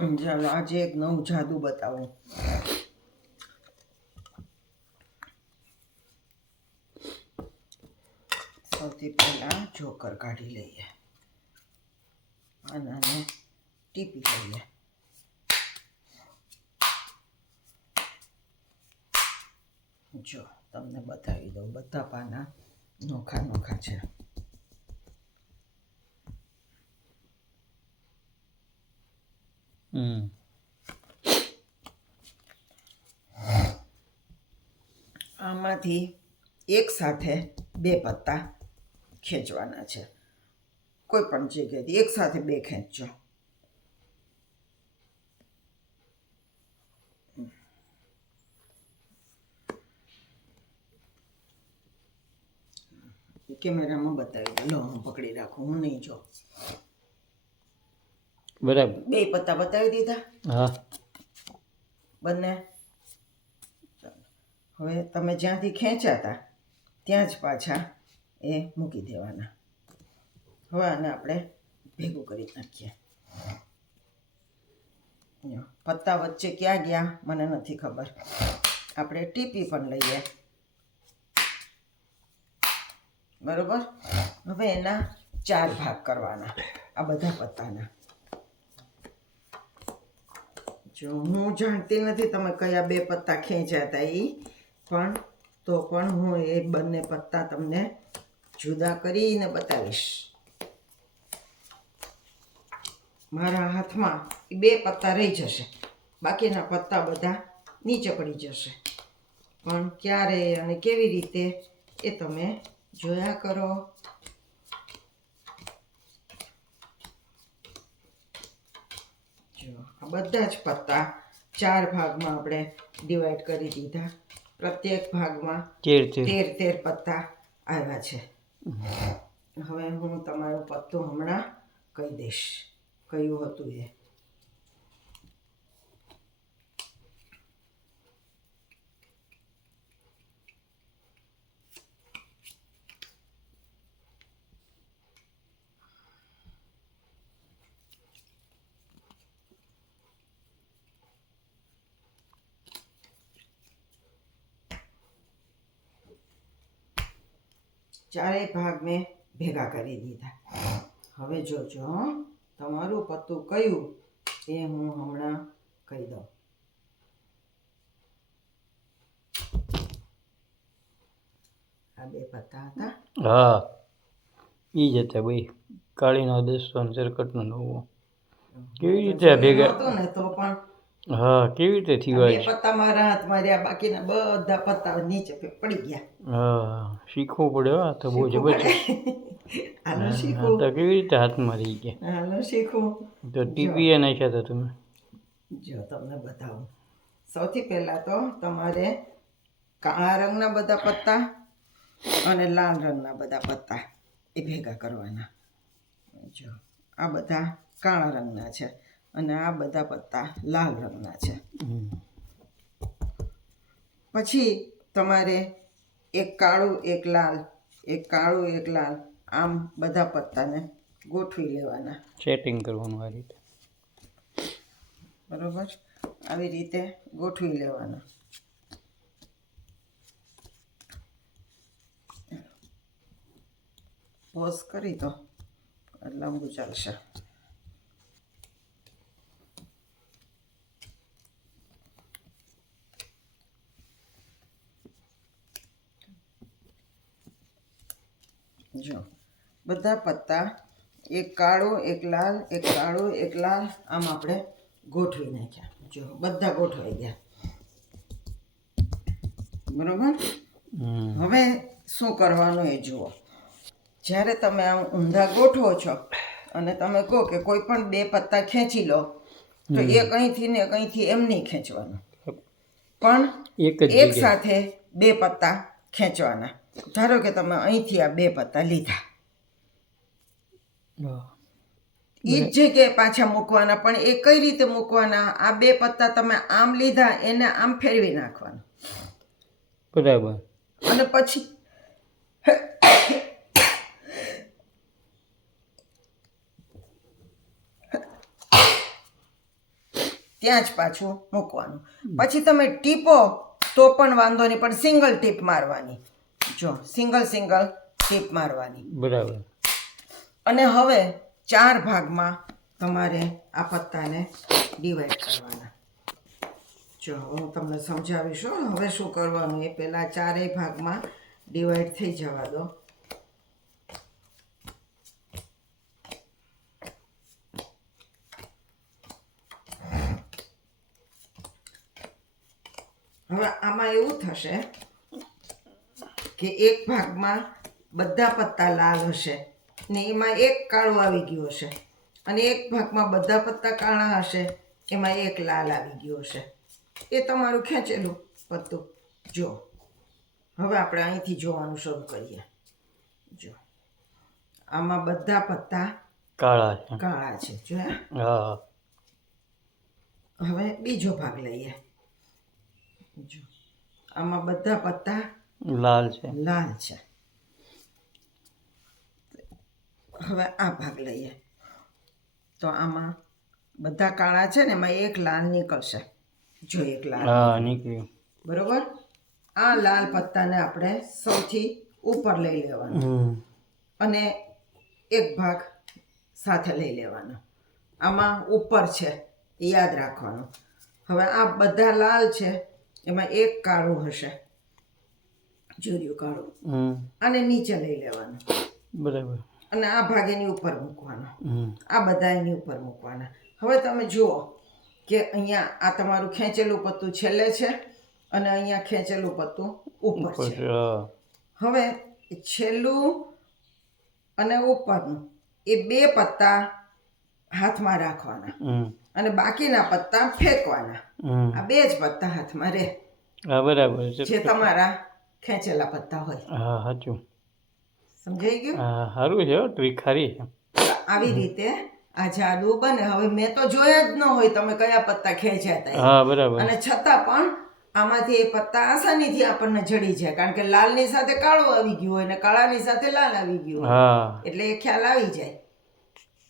ચાલો આજે એક નવું જાદુ બતાવું. સૌથી પહેલા જોકર કાઢી લઈએ. અને ટીપી લઈએ. જો, તમને બતાવી દઉં. બધા પાના નોખા નોખા છે. આમાંથી એક સાથે બે પત્તા ખેંચવાના છે. કોઈ પણ જગ્યાએથી એક સાથે બે ખેંચજો. કેમેરામાં બતાવી દો હું પકડી રાખું, હું નહીં જો બરાબર. બે પત્તા બતાવી દીધા. હા. બંને. હવે તમે જ્યાંથી ખેંચ્યા હતા ત્યાં જ પાછા એ મૂકી દેવાના. હવે આને આપણે ભેગું કરી નાખીએ. પત્તા વચ્ચે ક્યાં ગયા મને નથી ખબર. આપણે ટીપી પણ લઈએ. બરોબર? હવે એના ચાર ભાગ કરવાના આ બધા પત્તાના. જો હું જાણતી નથી તમે કયા બે પત્તા ખેંચ્યા હતા એ પણ તો પણ હું એ બંને પત્તા તમને જુદા કરીને બતાવીશ. મારા હાથમાં એ બે પત્તા રહી જશે. બાકીના પત્તા બધા નીચે પડી જશે. પણ ક્યારે અને કેવી રીતે એ તમે જોયા કરો જો આ બધા જ પત્તા ચાર ભાગમાં આપણે ડિવાઈડ કરી દીધા. પ્રત્યેક ભાગમાં તેર તેર. પત્તા આવ્યા છે. હવે હું તમારું પત્તું હમણાં કહી દઈશ. કયું હતું એ. ચારેય ભાગ મેં ભેગા કરી દીધા. હવે જોજો. તમારું પત્તું કયું એ હું હમણાં કહી દઉં. આ બે પત્તા હતા. હા એ જ હતા ભાઈ. કાળીનો દસતો ને સરકટનો નવો. કેવી રીતે ભેગા નહોતું ને તો પણ હા કેવી રીતે આ થયું બે પત્તા મારા હાથમાં રહ્યા બાકીના બધા પત્તા નીચે પે- પડી ગયા. હા શીખવું પડે હો આ તો બહુ જબરજસ્ત. હાલો શીખવું તો કેવી રીતે હાથમાં રહી ગયા? હાલો શીખવું તો ટીપીએ નાખ્યા હતા તમે? જો તમને બતાવું. સૌથી પહેલાં તો તમારે કાળા રંગના બધા પત્તા અને લાલ રંગના બધા પત્તા એ ભેગા કરવાના. જો આ બધા કાળા રંગના છે. અને આ બધા પત્તા લાલ રંગના છે. પછી તમારે એક કાળું એક લાલ એક કાળું એક લાલ આમ બધા પત્તાને ગોઠવી લેવાના. સેટિંગ કરવાનું આ રીતે. બરોબર? આવી રીતે ગોઠવી લેવાના. પોઝ કરી દો. લાંબુ ચાલશે. જો. બધા પત્તા એક કાળો એક લાલ એક કાળો એક લાલ આમ આપણે ગોઠવી નાખ્યા. જો બધા ગોઠવાઈ ગયા. બરોબર? હવે શું કરવાનું એ જુઓ. જ્યારે તમે આમ ઊંધા ગોઠવો છો અને તમે કહો કે કોઈ પણ બે પત્તા ખેંચી લો તો એ કંઈથી ને કંઈથી એમ નહીં ખેંચવાનું. પણ એક એક સાથે બે પત્તા ખેંચવાના. ધારો કે તમે અહીંથી આ બે પત્તા લીધા. એ જ જગ્યાએ પાછા મૂકવાના પણ એ કઈ રીતે મૂકવાના? આ બે પત્તા તમે આમ લીધા એને આમ ફેરવી નાખવાના. બરાબર. અને પછી ત્યાં જ પાછું મૂકવાનું. પછી તમે ટીપો તો પણ વાંધો નહીં પણ સિંગલ ટીપ મારવાની. જો સિંગલ સિંગલ ટીપ મારવાની. બરાબર. અને હવે ચાર ભાગમાં તમારે આ પત્તાને ડિવાઈડ કરવાના. જો હું તમને સમજાવીશ હવે શું કરવાનું? એ પહેલાં ચારેય ભાગમાં ડિવાઈડ થઈ જવા દો. હવે આમાં એવું થશે કે એક ભાગમાં બધા પત્તા લાલ હશે ને એમાં એક કાળો આવી ગયો હશે અને એક ભાગમાં બધા પત્તા કાળા હશે એમાં એક લાલ આવી ગયો હશે. એ તમારું ખેંચેલું પત્તું. જો હવે આપણે અહીંથી જોવાનું શરૂ કરીએ. જો આમાં બધા પત્તા કાળા છે. કાળા છે. જોયા હવે બીજો ભાગ લઈએ. જો આમાં બધા પત્તા લાલ છે. લાલ છે. હવે આ ભાગ લઈએ. તો આમાં બધા કાળા છે ને એમાં એક લાલ નીકળશે. જો એક લાલ. હા નીકળ્યું. બરોબર? આ લાલ પત્તાને આપણે સૌથી ઉપર લઈ લેવાનો. અને એક ભાગ સાથે લઈ લેવાનો. આમાં ઉપર છે યાદ રાખવાનું. હવે આ બધા લાલ છે એમાં એક કાળું હશે. જોર્યું કાળું અને નીચે લઈ લેવાનું. બરાબર. અને આ ભાગ એની ઉપર મૂકવાનો. આ બધા એની ઉપર મૂકવાના. હવે તમે જુઓ કે અહીંયા આ તમારું ખેંચેલું પત્તું છેલ્લે છે અને અહીંયા ખેંચેલું પત્તું ઉપર છે. હવે છેલ્લું અને ઉપરનું એ બે પત્તા હાથમાં રાખવાના. અને બાકીના પત્તા ફેંકવાના. આ બે જ પત્તા હાથમાં રહે બરાબર જે તમારા ખેંચેલા પત્તા હોય. હા સાચું સમજાઈ ગયું? હા સારું છે ટ્રીક સારી છે. આવી રીતે આ જાદુ બને. હવે મેં તો જોયા જ ન હોય તમે કયા પત્તા ખેંચ્યા હતા હા બરાબર. અને છતાં પણ આમાંથી એ પત્તા આસાનીથી આપણને જડી જાય. કારણ કે લાલની સાથે કાળો આવી ગયો હોય ને કાળાની સાથે લાલ આવી ગયો હોય. એટલે એ ખ્યાલ આવી જાય.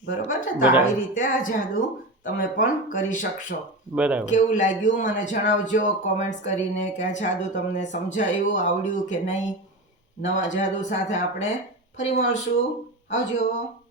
બરોબર છે? તો આવી રીતે આ જાદુ તમે પણ કરી શકશો. બરાબર. કેવું લાગ્યું? મને જણાવજો કોમેન્ટ્સ કરીને કે આ જાદુ તમને સમજાયું આવડ્યું કે નહીં? નવા જાદુ સાથે આપણે ફરી મળશું. આવજો.